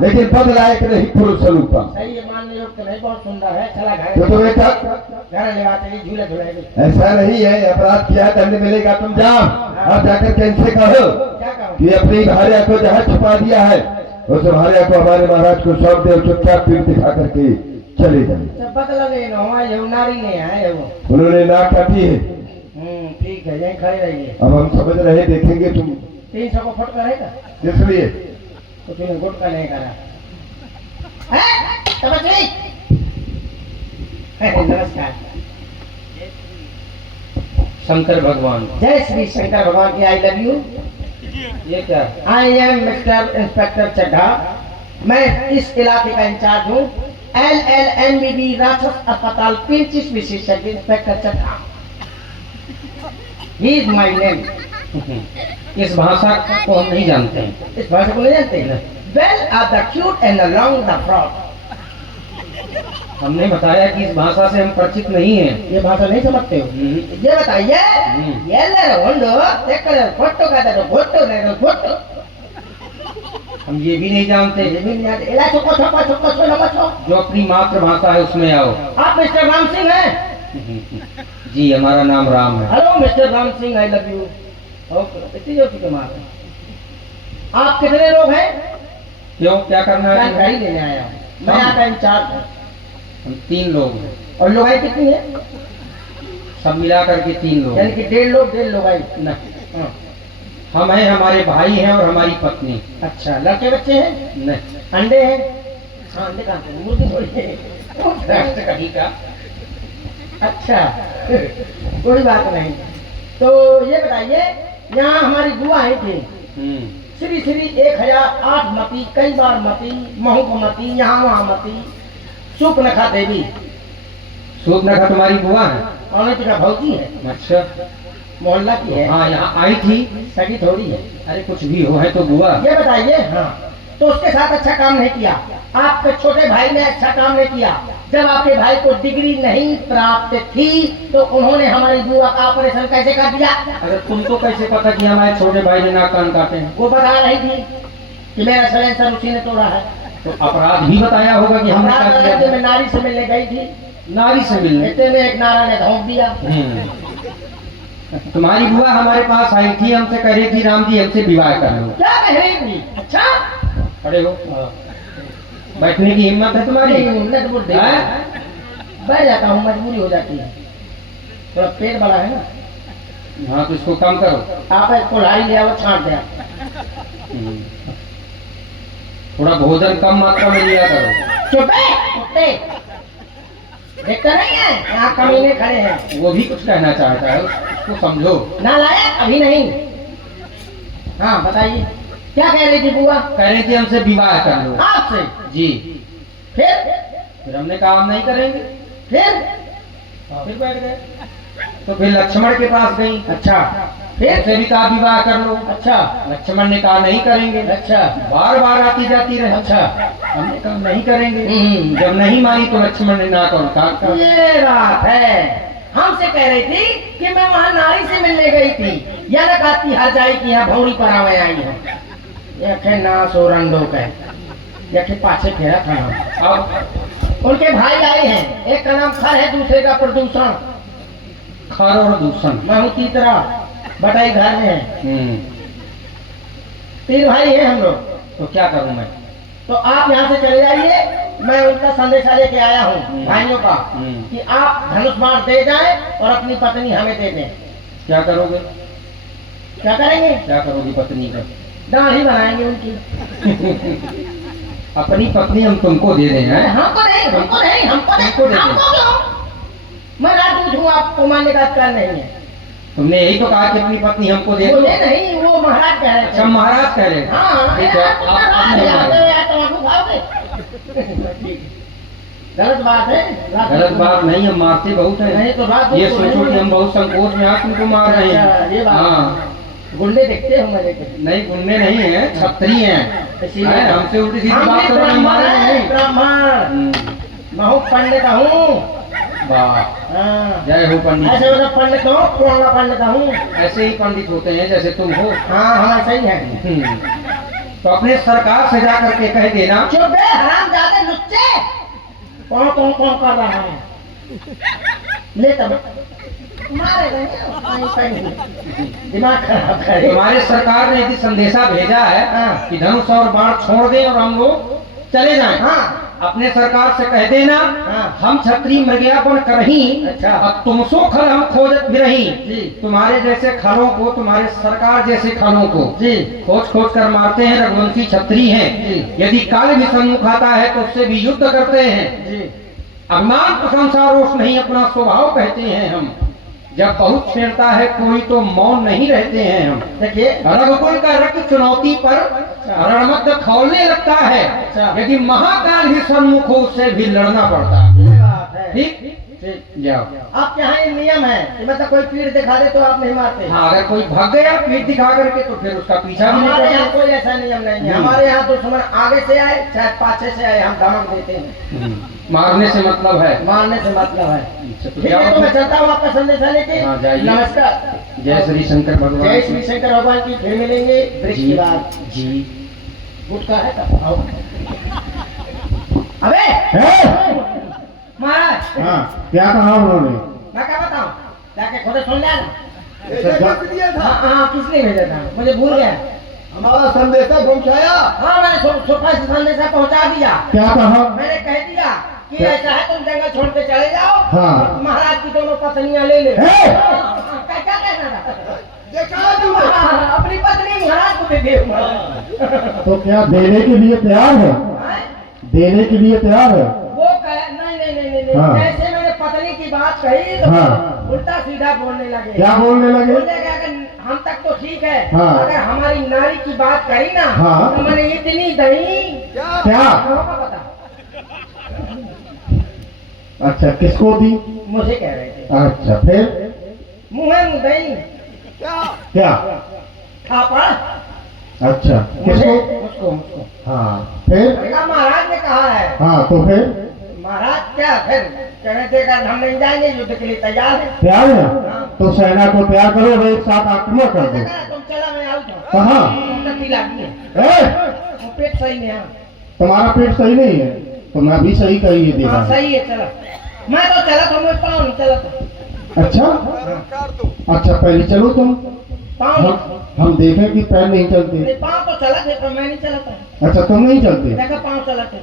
लेकिन बदलायक नहीं पुरुष रूपम। सही है, मानने योग्य नहीं, बहुत सुंदर है। चला घर तो बेटा घर ले आते झूले झूलेगी। ऐसा नहीं है, अपराध किया दंड मिलेगा, तुम जाओ अब जाकर के इनसे कहो क्या करूं? कि अपनी भार्या को जहाँ छुपा दिया है उस भार्या को हमारे महाराज को सौंप दे, चुपचाप पीठ दिखा करके चले जाए। जब बदला लेना हुआ ये नारी नहीं है वो। उन्होंने नाक काटी है। ठीक है, यहीं खड़ी रहिए। अब हम समझ रहे देखेंगे तुम 300 को फटका रहेगा, इसलिए कुछ नहीं गुटका नहीं करा है। समझ गई? नमस्कार। शंकर भगवान। जय श्री शंकर भगवान की। I love you. ये क्या? I am mister inspector Chaddha. मैं इस इलाके का इंचार्ज हूँ। LLNBB राक्षस अस्पताल पेंचिस विशेषज्ञ inspector Chaddha. He is my name. इस भाषा को हम नहीं जानते हैं। इस भाषा को नहीं जानते हैं? Well are the cute and long the frock. हमने बताया कि इस भाषा से हम परिचित नहीं हैं। ये भाषा नहीं समझते हो? ये बताइए, फोटो का फोटो नहीं फोटो, हम ये भी नहीं जानते। ये भी नहीं जानते। इला चुको चुको चुको चुको नमस्कार। जो अपनी मातृभाषा है उसमें आओ। आप मिस्टर राम सिंह हैं? जी, हमारा नाम राम है। Hello mister Ram Singh, I love you. Okay, इतनी जोशी के मार। आप कितने लोग हैं? क्यों, क्या करना है? गाड़ी लेने आया हूँ मैं, यहाँ का इंचार्ज हूँ। हम 3 लोग हैं। और लोगाई कितनी है? सब मिला करके 3 लोग। यानी कि 1.5 लोगाई। नहीं, हम हैं, हमारे भाई हैं और हमारी पत्नी। अच्छा, लड़के बच्चे हैं? नहीं। अंडे हैं? हाँ, अंडे कहाँ से? मुर्गी थोड़ी है। कहीं का। अच्छा, कोई बात नहीं। तो ये बताइए, यहाँ हमारी बुआ आई थी श्री श्री 1008 मती, कई बार मती, महूक मती, यहाँ वहाँ मती, सुपनखा देवी। सुपनखा तुम्हारी बुआ है? औरत का भौजी है। अच्छा, मोहल्ला की है। हाँ, यहाँ आई थी। सगी थोड़ी है। अरे कुछ भी हो, है तो बुआ। ये बताइए, हाँ, तो उसके साथ अच्छा काम नहीं किया। आपके छोटे भाई ने अच्छा काम नहीं किया। जब आपके भाई को डिग्री नहीं प्राप्त थी तो उन्होंने हमारी बुआ का ऑपरेशन कैसे कर दिया? अगर तुमको कैसे पता कि हमारे छोटे भाई ने नाक कान काटे हैं? वो बता रही थी कि मेरा सलेंसर उसी ने तोड़ा है। तो अपराध भी बताया होगा कि हमने क्या किया था? मैं नारी से मिलने गई थी, नारी से मिलने। इतने में एक नारा ने धोख दिया। तुम्हारी बुआ हमारे पास आई थी, हमसे कह रही थी राम जी हमसे विवाह कर लो। क्या कह रही थी? अच्छा, खड़े हो, बैठने की हिम्मत है तुम्हारी? बैठ जाता हूँ, मजबूरी हो जाती है, थोड़ा पेट बड़ा है ना। हाँ, तो इसको कम करो। आप एक कुल्हाड़ी ले आओ, छांट दे। थोड़ा भोजन कम मात्रा में लिया करो। चुप है, कुत्ते। देखते नहीं है यहाँ कमीने खड़े हैं। वो भी कुछ कहना चाहता है, उसको समझो। ना लाया अभी नहीं। हाँ बताइए, क्या कह रही थी बुआ? कह रही थी हमसे विवाह कर लो। आपसे? जी। फिर हमने कहा हम नहीं करेंगे। फिर बैठ गए। तो फिर लक्ष्मण के पास गई। अच्छा, फिर उनसे भी कहा विवाह कर लो। अच्छा, लक्ष्मण ने कहा नहीं करेंगे। अच्छा, बार बार आती जाती रहे। अच्छा, हमने कहा नहीं करेंगे। जब नहीं मानी तो लक्ष्मण ने ना करो। ये बात है। हमसे कह रही थी कि मैं वहाँ नारी से मिलने गई थी, या न कहती हर जाई की यहाँ भौरी पर आवे आई है। ये ना सोरंडो का या पाछे फेरा था। अब उनके भाई आए हैं, एक का नाम खर है, दूसरे का प्रदूषण। खर और दूषण। मैं हूँ तीतरा, बटाई घर में है। 3 भाई हैं हम लोग। तो क्या करूं मैं? तो आप यहाँ से चले जाइए, मैं उनका संदेशा लेके आया हूँ भाइयों का कि आप धनुष बाण दे जाएं और अपनी पत्नी हमें दे दें। क्या करोगे? क्या करेंगे? क्या करोगी पत्नी का? दाढ़ी बनाएंगे उनकी। अपनी पत्नी हम तुमको दे दें? हमको नहीं, हमको नहीं, हमको नहीं, हमको क्यों? मैं राजपूत हूँ, आपको मानने का अधिकार नहीं है। तुमने यही तो कहा कि अपनी पत्नी हमको दे दो। मुझे नहीं, वो महाराज कह रहे थे। अच्छा, महाराज कह रहे हैं। हाँ, ठीक है, आप नहीं मारेंगे। गलत बात है। गलत बात नहीं, हम मारते बहुत है। नहीं तो बात ये सोचो कि हम बहुत संकोच में आज तुमको मार रहे हैं। हाँ, गुंडे देखते हो मेरे को? नहीं, गुंडे नहीं है, क्षत्रिय हैं। हमसे उल्टी सीधी बात करो, नहीं मार रहे हैं। ब्राह्मण, मैं हूँ पंडित हूँ। वाह, जय हो पंडित। ऐसे मतलब पंडित हूँ, पुराना पंडित हूँ। ऐसे ही पंडित होते हैं जैसे तुम हो। हाँ हाँ, सही है। तो अपने सरकार से जा करके कह देना। चुप बे हरामजादे लुच्चे, कौन कौन कौन कर रहा है, ले तब मारे दिमाग खराब करे। हमारे सरकार ने यदि संदेशा भेजा है हाँ। कि धनुष और बाण छोड़ दें और हम लोग चले जाएं। हाँ अपने सरकार से कह देना हाँ। हम छत्री मृग्यापन करही, अच्छा। अब तुमसो खल हम खोजत भी रही। जी। तुम्हारे जैसे खलों को, तुम्हारे सरकार जैसे खलों को जी। खोज खोज कर मारते हैं। रघुवंशी छत्री हैं, जी। यदि काल भी सन्मुख आता है तो उससे भी युद्ध करते हैं। जी। अभिमान प्रशंसा रोष नहीं, अपना स्वभाव कहते हैं हम। जब बहुत छेड़ता है कोई तो मौन नहीं रहते हैं हम। देखिए रघुकुल का रक्त चुनौती पर रणमत खौलने लगता है। अच्छा। यदि महाकाल भी सन्मुख हो उससे भी लड़ना पड़ता है। ये बात है। ठीक ठीक। जाओ। आपके यहाँ ये नियम है कि मतलब कोई पीठ दिखा दे तो आप नहीं मारते। हाँ, अगर कोई भाग गया पीठ दिखा करके तो फिर उसका पीछा भी नहीं हमारे यहाँ करते। कोई ऐसा नियम नहीं है। हमारे यहाँ दुश्मन आगे से आए चाहे पाछे से आए, हम धमक देते हैं। मारने से मतलब है। मारने से मतलब है। तो ठीक है, तो मैं चलता हूँ आपका संदेशा लेके। हाँ, जाइए। नमस्कार। जय श्री शंकर भगवान। जय श्री शंकर भगवान की। फिर मिलेंगे वृक्ष जी के बाद। जी। गुटका है तब आओ। अबे महाराज, हाँ, क्या कहा उन्होंने? मैं क्या बताऊँ, जाके खुद सुन लिया ना। दिया हाँ हाँ, किसने भेजा था मुझे भूल गया। हमारा संदेशा पहुंचाया। हाँ मैंने सोफा से संदेशा पहुंचा दिया। क्या कहा? मैंने कह दिया कि ऐसा है तुम जंगल छोड़ के चले जाओ। हाँ। महाराज की दोनों पत्नियां ले ले। हे! क्या कहना था? देखा तुमने? हाँ, अपनी पत्नी महाराज को दे दे। तो क्या देने के लिए तैयार है? देने के लिए तैयार है? वो कह नहीं नहीं नहीं नहीं, हाँ। जैसे मैंने पत्नी की बात कही तो हाँ। उल्टा सीधा बोलने लगे। क्या बोलने लगे? बोलने लगे अगर हम तक तो ठीक है, हाँ। अगर हमारी नारी की बात करी ना हाँ। तो मैंने इतनी दही क्या? कहाँ पता अच्छा, किसको दी? मुझे कह रहे थे। अच्छा, फिर मुँह है मुँह दही क्या? थापड़ अच्छा, मुझे किसको? मुझको मुझको। हाँ, फिर? मैंने कहा महाराज ने कहा है। हाँ, तो फिर महाराज क्या फिर कहने थे अगर हम नहीं जाएंगे युद्ध के लिए तैयार है। तैयार है? तो सेना को तैयार करो और एक साथ आक्रमण कर दो। तुम चला मैं आऊँ कहाँ? लागी है। ए, वो पेट सही नहीं है। तुम्हारा पेट सही नहीं है तो मैं भी सही कही है देखा। हाँ सही है, चला मैं तो चला था, मैं पाँव नहीं चला था। अच्छा, अच्छा, पहले चलो तुम। पाँव हम देखें कि पैर नहीं चलते। नहीं, पाँव तो चला थे पर मैं नहीं चला था। अच्छा, तुम नहीं चलते? देखा पाँव चला थे।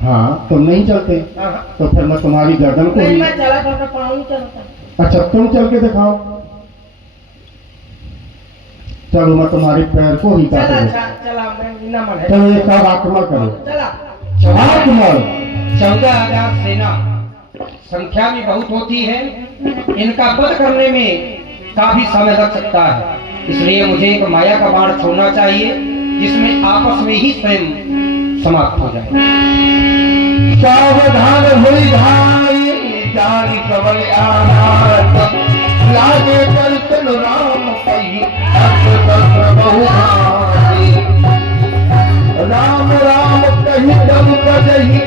हाँ, तुम नहीं चलते हाँ, हाँ। तो फिर मैं तुम्हारी गर्दन को नहीं ही। मैं चला था पर पाँव नहीं चला था। अच्छा, तुम चल के दिखाओ। चलो, मैं तुम्हारे पैर को ही काट चला दूँ। चला मैं नमन है। चलो, एक साथ आक्रमण करो। चला आक्रमण। 14,000 सेना संख्या में बहुत होती है। इनका वध करने में काफी समय लग सकता है, इसलिए मुझे एक माया का बाण छोड़ना चाहिए जिसमें आपस में ही स्वयं समाप्त हो जाए। सावधान हुई भाई जानी सबल आनारत लागे कल्पन राम पई शस्त्र बहु भारी। राम राम कही जब बजही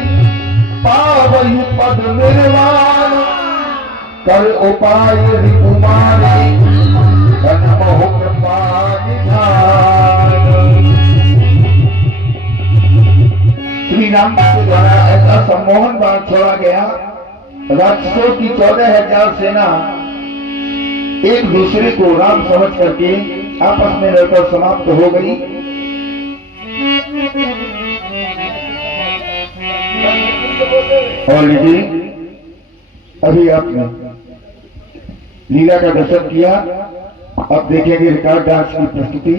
पावही पद निर्वाण कर उपाय कुमारी कनमोह कृपा निधान। श्री राम के द्वारा ऐसा सम्मोहन बाण छोड़ा गया। राक्षसों की 14,000 सेना एक दूसरे को राम समझ करके आपस में लड़कर समाप्त हो गई। और लीजिए, अभी आपने लीला का दर्शन किया, अब देखेंगे रिकॉर्ड डांस की प्रस्तुति।